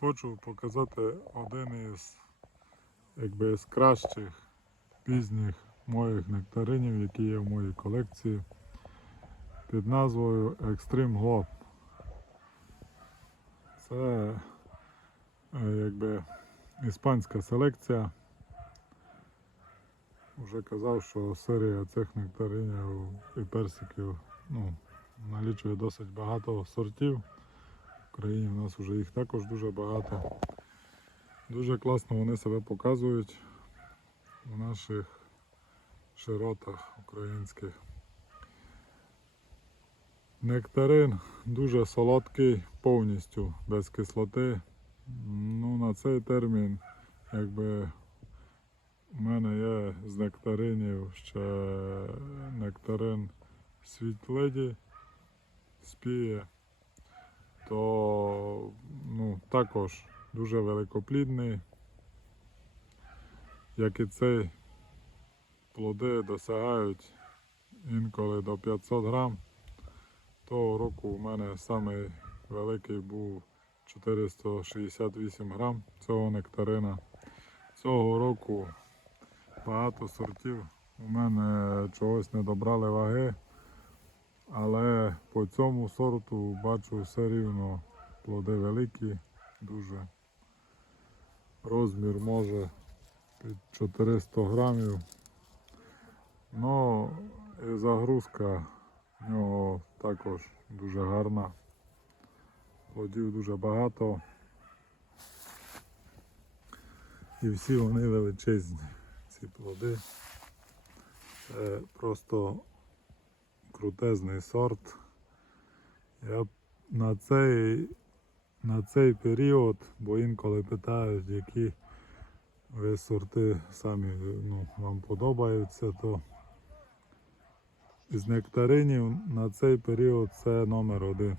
Хочу показати один із якби, з кращих пізніх моїх нектаринів, які є в моїй колекції під назвою Extreme Globe. Це е, якби іспанська селекція. Вже казав, що серія цих нектаринів і персиків ну, налічує досить багато сортів. В Україні в нас вже їх також дуже багато. Дуже класно вони себе показують в наших широтах українських. Нектарин дуже солодкий, повністю без кислоти. Ну, на цей термін, якби у мене є з нектаринів ще нектарин світлиді, спіє, то ну, також дуже великоплідний. Як і цей, плоди досягають інколи до 500 грам. Того року у мене самий великий був 468 грам цього нектарина. Цього року багато сортів у мене чогось не добрали ваги, але по цьому сорту бачу все рівно плоди великі, дуже. Розмір може під 400 грамів. Ну і загрузка в нього також дуже гарна. Плодів дуже багато. І всі вони величезні, ці плоди. Це просто крутезний сорт. Я на цей, на цей період, бо інколи питають, які ви сорти самі ну, вам подобаються, то з нектаринів на цей період це номер один.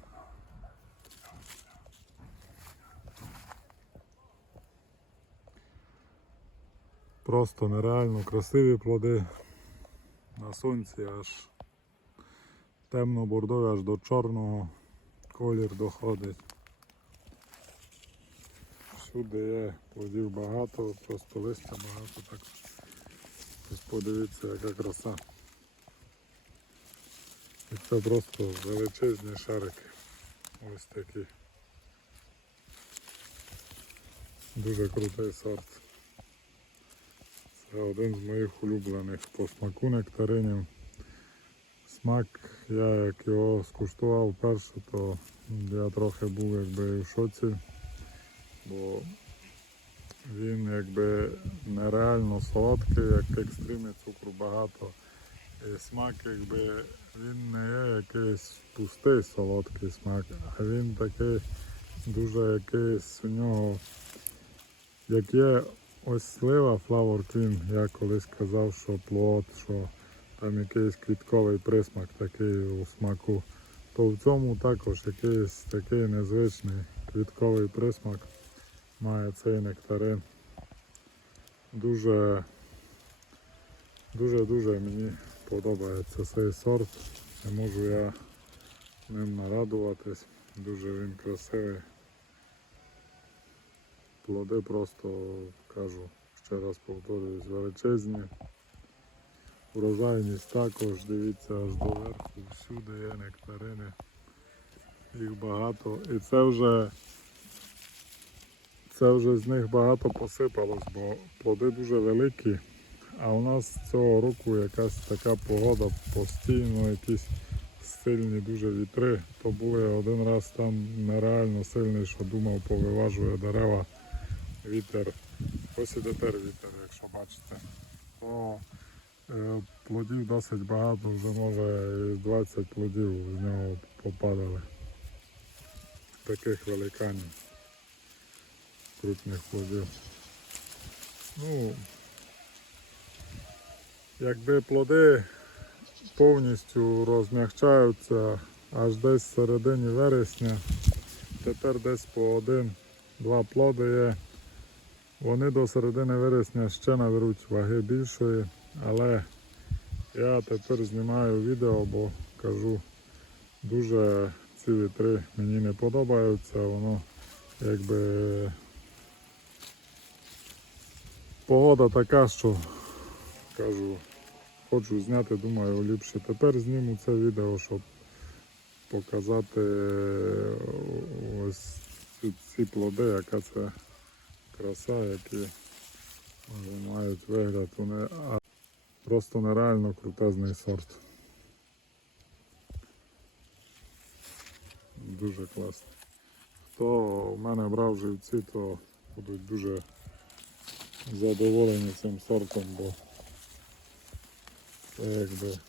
Просто нереально красиві плоди. На сонці аж темно-бордовий, аж до чорного колір доходить. Всюди є плодів багато, просто листя багато так. Ось подивіться, яка краса. І це просто величезні шарики. Ось такі. Дуже крутий сорт. Це один з моїх улюблених по смаку нектаринів. Смак, я як його скуштував перше, то я трохи був якби в шоці, бо він якби нереально солодкий, як екстрімі цукру багато. І смак якби він не є якийсь пустий солодкий смак, а він такий дуже якийсь у нього, як є ось слива Flower Queen, я колись казав, що плод, що там якийсь квітковий присмак такий у смаку, то в цьому також якийсь такий незвичний квітковий присмак має цей нектарин. Дуже дуже-дуже мені подобається цей сорт. Не можу я ним нарадуватись. Дуже він красивий. Плоди просто кажу, ще раз повторююсь, величезні. Урожайність також, дивіться аж до верху, всюди є нектарини. Їх багато. І це вже це вже з них багато посипалось, бо плоди дуже великі. А у нас цього року якась така погода постійно, якісь сильні дуже вітри. То були один раз там нереально сильний, що думав, повиважує дерева. Вітер. Ось і тепер вітер, якщо бачите. То плодів досить багато, вже може 20 плодів з нього попадали. Таких великанів. Крупних плодів. Ну, Якби плоди повністю розмягчаються аж десь в середині вересня, тепер десь по один-два плоди є. Вони до середини вересня ще наберуть ваги більшої, але я тепер знімаю відео, бо кажу, дуже ці вітри мені не подобаються, воно якби погода така, що кажу, хочу зняти, думаю, ліпше тепер зніму це відео, щоб показати е, ось ці, плоди, яка це краса, які мають вигляд. Вони просто нереально крутезний сорт. Дуже класно. Хто в мене брав живці, то будуть дуже задоволені цим сортом, бо це якби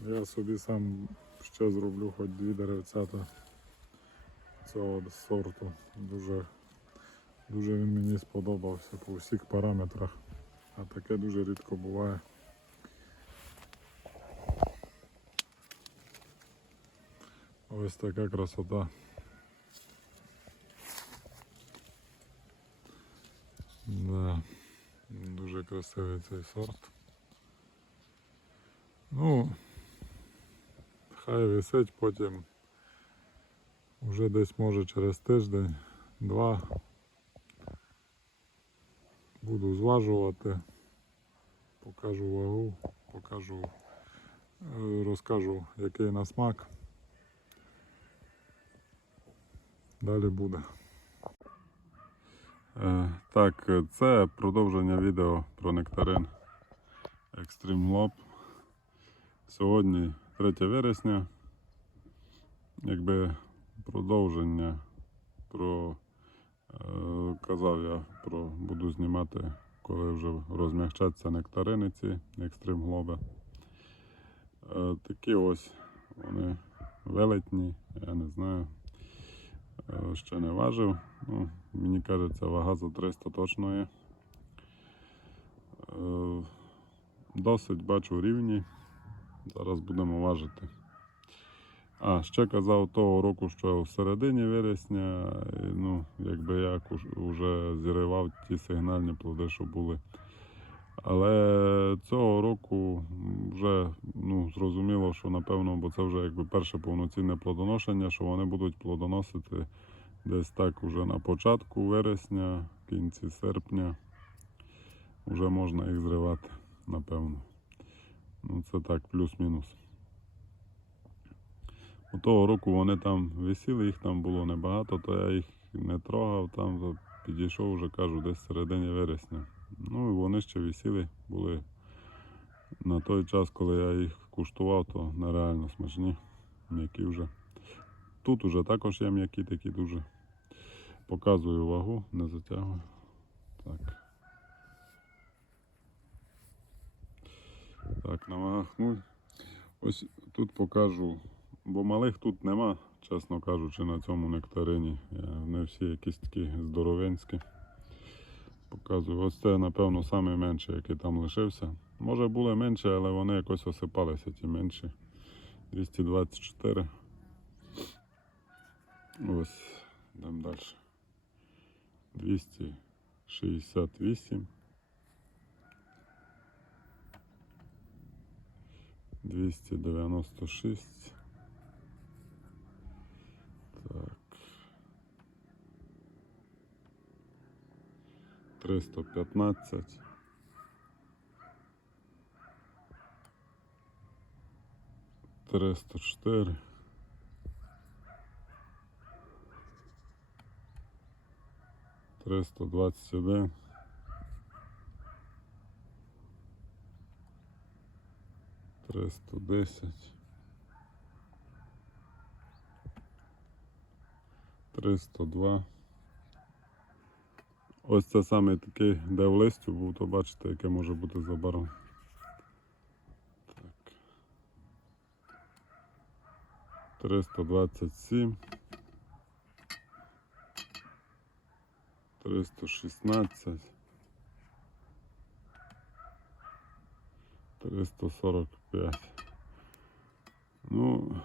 я собі сам ще зроблю хоч дві деревцята цього сорту. Дуже, дуже він мені сподобався по всіх параметрах. А таке дуже рідко буває. Ось така красота. Да, дуже красивий цей сорт. Ну, хай висить потім вже десь може через тиждень, два. Буду зважувати, покажу вагу, покажу, е, розкажу який на смак. Далі буде. Е, Так, це продовження відео про нектарин Extreme Lob. Сьогодні 3 вересня. Якби продовження про казав я про буду знімати, коли вже розмягчаться нектарини ці Extreme Globe. Е, такі ось вони велетні, я не знаю. Е, Ще не важив. Ну, мені кажеться, вага за 300 точно є. Е, Досить бачу рівні. Зараз будемо важити. А, ще казав того року, що в середині вересня, е, ну, якби я вже зіривав ті сигнальні плоди, що були. Але цього року вже ну, зрозуміло, що напевно, бо це вже якби перше повноцінне плодоношення, що вони будуть плодоносити десь так уже на початку вересня, кінці серпня. Вже можна їх зривати, напевно. Ну, це так, плюс-мінус. У того року вони там висіли, їх там було небагато, то я їх не трогав, там підійшов вже, кажу, десь середині вересня. Ну і вони ще висіли, були на той час, коли я їх куштував, то нереально смачні, м'які вже. Тут уже також є м'які такі дуже. Показую вагу, не затягую. Так. Так, на. Ось тут покажу, бо малих тут нема, чесно кажучи, на цьому нектарині. Е, Вони всі якісь такі здоровенські. Показую. Ось це, напевно, найменший, який там лишився. Може були менші, але вони якось осипалися, ті менші. 224. Ось, йдемо далі. 268. 296. 315. Триста чотири. Триста двадцять один. Триста десять. Триста два. Ось це саме такий, де в листю був, то бачите, яке може бути забарвлення. Так. 327. 316. 345. Ну,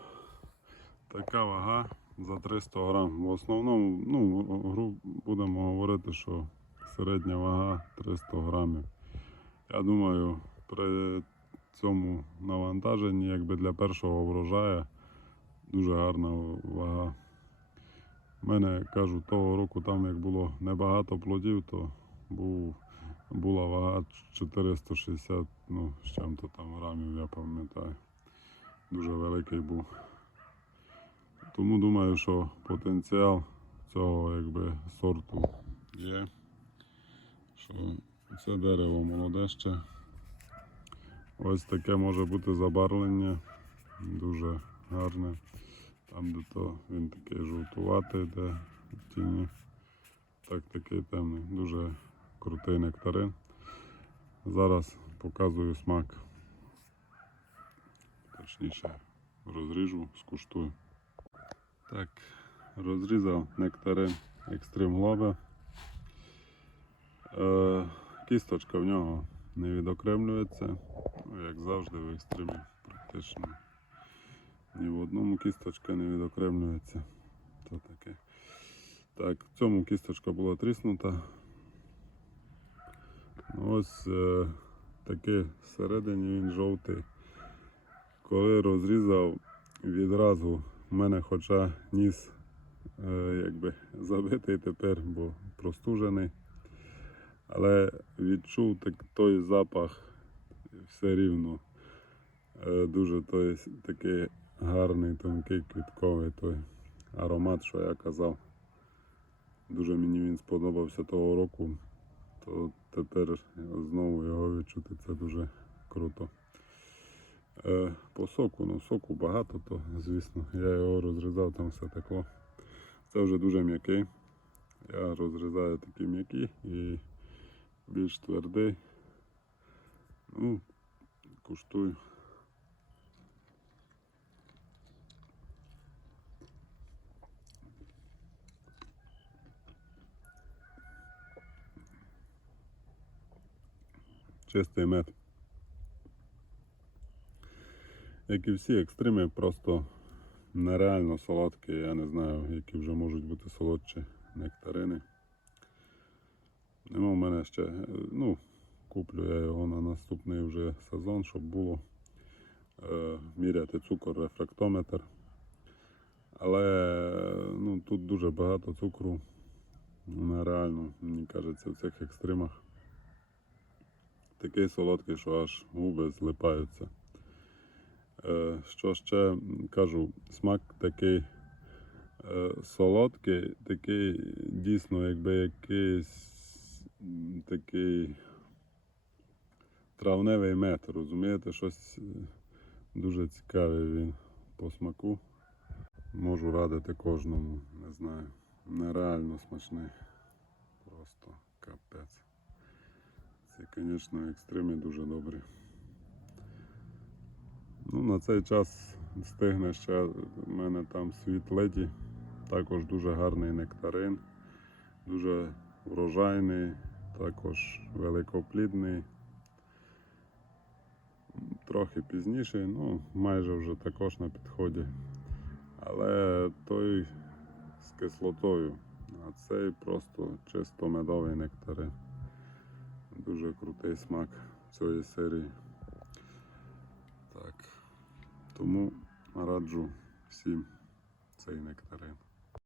така вага за 300 грам. В основному, ну, гру будемо говорити, що середня вага 300 грамів. Я думаю, при цьому навантаженні, якби для першого врожаю, дуже гарна вага. У мене кажу, того року там як було небагато плодів, то був, була вага 460, ну, з чим-то там грамів, я пам'ятаю. Дуже великий був. Тому думаю, що потенціал цього якби, сорту є. Що це дерево молоде ще. Ось таке може бути забарвлення. Дуже гарне. Там, де то він такий жовтуватий, де тіні. Так такий темний. Дуже крутий нектарин. Зараз показую смак. Точніше розріжу, скуштую. Так, розрізав нектарин Extreme Globe. Е, кісточка в нього не відокремлюється, ну, як завжди в екстримі практично. Ні в одному кісточка не відокремлюється. То таке. Так, в цьому кісточка була тріснута. Ну, Ось е, такий всередині він жовтий. Коли розрізав, відразу в мене хоча ніс е, якби забитий тепер, бо простужений. Але відчув так, той запах все рівно. Е, дуже той, такий гарний, тонкий, квітковий той аромат, що я казав. Дуже мені він сподобався того року, то тепер знову його відчути це дуже круто. Е, по соку, ну соку багато, то звісно, я його розрізав, там все текло. Це вже дуже м'який. Я розрізаю такі м'які і більш твердий. Ну, куштую. Чистий мед. Як і всі екстреми, просто нереально солодкі. Я не знаю, які вже можуть бути солодші нектарини. Нема в мене ще, е, ну, куплю я його на наступний вже сезон, щоб було е, міряти цукор, рефрактометр. Але ну, тут дуже багато цукру. Нереально, мені кажеться, в цих екстримах. Такий солодкий, що аж губи злипаються. Е, Що ще кажу, смак такий е, солодкий, такий дійсно, якби якийсь такий травневий мед, розумієте, щось е, дуже цікаве він по смаку. Можу радити кожному, не знаю. Нереально смачний. Просто капець. Ці, звісно, екстреми дуже добрі. Ну, на цей час стигне ще в мене там світ леді. Також дуже гарний нектарин, дуже врожайний, також великоплідний. Трохи пізніше, ну, майже вже також на підході. Але той з кислотою, а цей просто чисто медовий нектарин. Дуже крутий смак цієї серії. Тому раджу всім цей нектарин.